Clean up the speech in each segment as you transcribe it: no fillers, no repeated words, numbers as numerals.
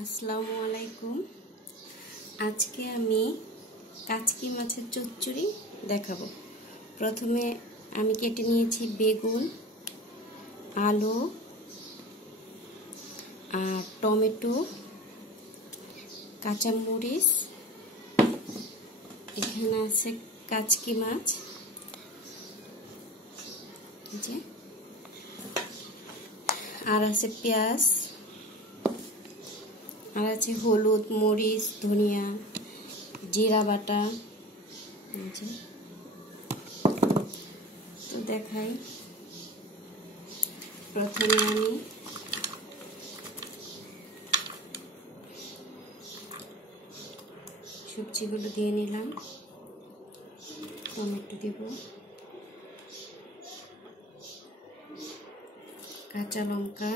আসসালামু আলাইকুম। আজকে আমি কাচকি মাছের চচ্চড়ি দেখাবো। প্রথমে আমি কেটে নিয়েছি বেগুন, আলু আর টমেটো, কাঁচামরিচ, এখানে আছে কাচকি মাছ, আর আছে পেঁয়াজ, আর আছে হলুদ, মরিচ, ধনিয়া, জিরা বাটা। তো দেখাই, প্রথমে আমি সবজিগুলো দিয়ে নিলাম। টমেটো দেব, কাঁচা লঙ্কা,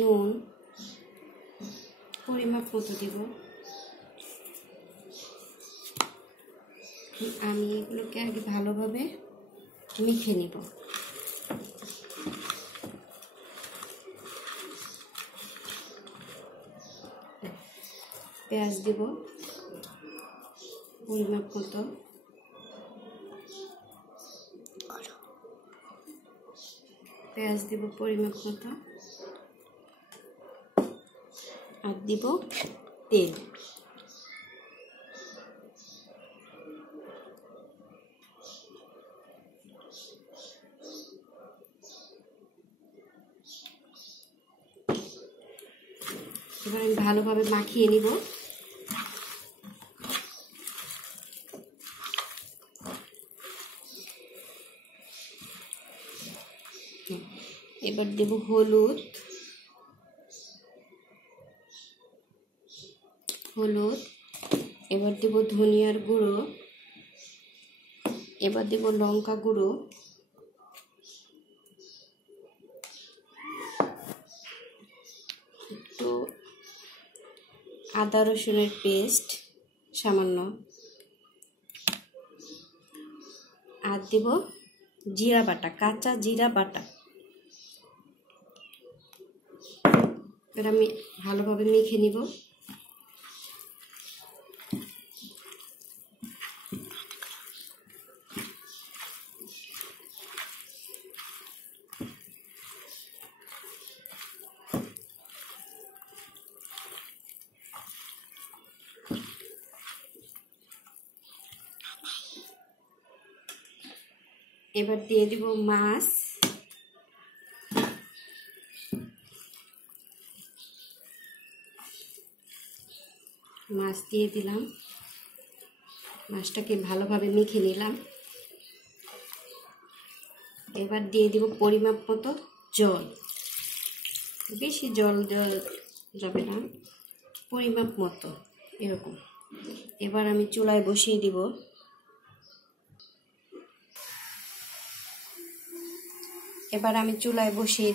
নুন পরিমাপ মতো দেব। আমি এগুলোকে আগে ভালোভাবে মেখে নেব। পেঁয়াজ দেব পরিমাপ মতো, আর দিব তেল। এবার আমি ভালোভাবে মাখিয়ে নিব। এবার দেব হলুদ, এবার দেব ধনিয়ার গুঁড়ো, এবার দেব লঙ্কা গুঁড়ো, একটু আদা রসুনের পেস্ট সামান্য, আর দেব জিরা বাটা, কাঁচা জিরা বাটা। এবার আমি ভালোভাবে মেখে নিব। এবার দিয়ে দিব মাছ, দিয়ে দিলাম। মাছটাকে ভালোভাবে মেখে নিলাম। এবার দিয়ে দিব পরিমাপ মতো জল, বেশি জল দেওয়া যাবে না, পরিমাপ মতো এরকম। এবার আমি চুলায় বসিয়ে দিব।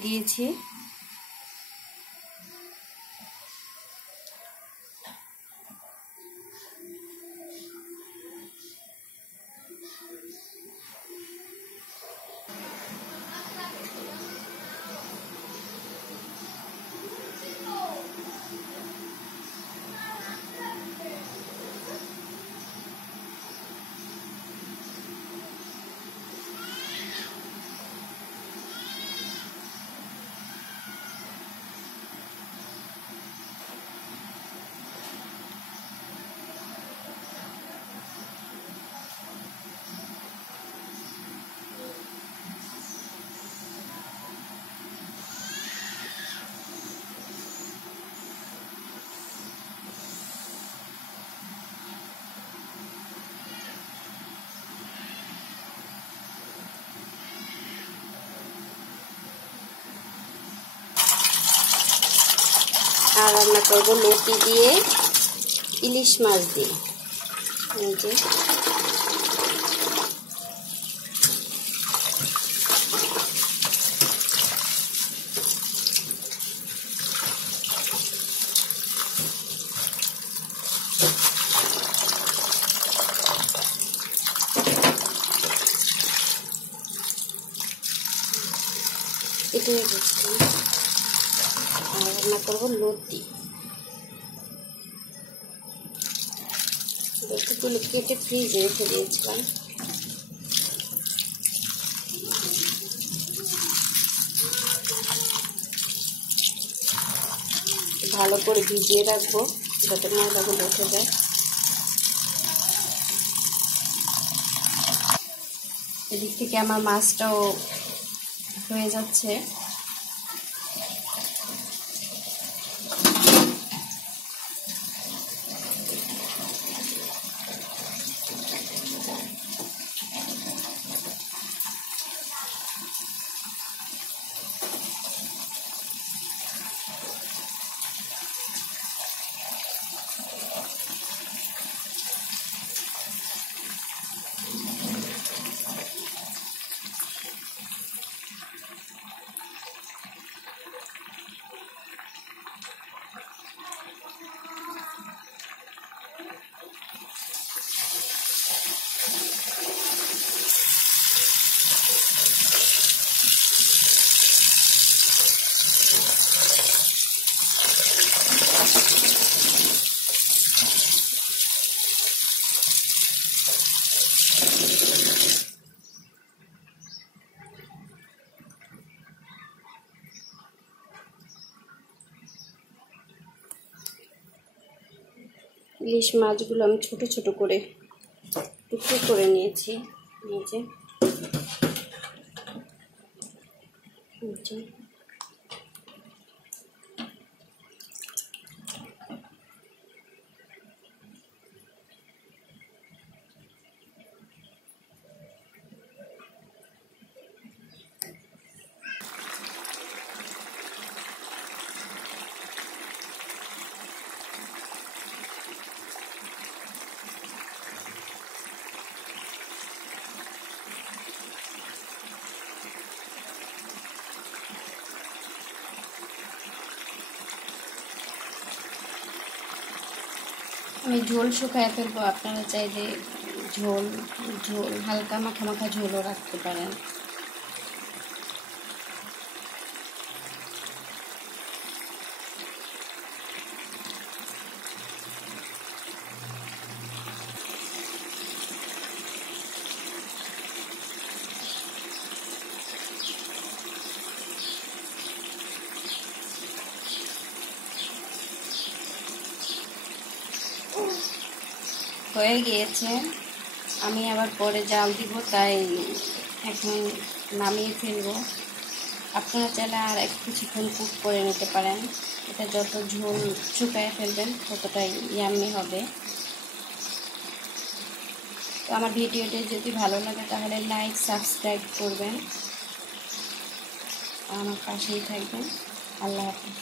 দিয়েছি। আর রান্না করব লতি দিয়ে, ইলিশ মাছ দিয়ে। এই যে কেটে দিচ্ছিলাম, আর রান্না করবো লতি। লতিগুলো কেটে ফ্রিজে রেখে দিয়েছিলাম। ভালো করে ভিজিয়ে রাখবো যাতে ময়লাগুলো উঠে যায়। এদিক থেকে আমার মাছটাও হয়ে যাচ্ছে। ইলিশ মাছগুলো আমি ছোট ছোট করে টুকরো করে নিয়েছি। আমি ঝোল শুকায় ফেলবো, আপনারা চাইলে ঝোল ঝোল হালকা মাখা মাখা ঝোলও রাখতে পারেন। হয়ে গিয়েছে, আমি আবার পরে জাল দিব, তাই এখন নামিয়ে ফেলবো। আপনারা চাইলে আর এক কিছুক্ষণ কুক করে নিতে পারেন। এটা যত ঝোল শুকায় ফেলবেন ততটাই ইয়াম্মি হবে। তো আমার ভিডিওটি যদি ভালো লাগে তাহলে লাইক সাবস্ক্রাইব করবেন, আমার পাশেই থাকবেন। আল্লাহ হাফেজ।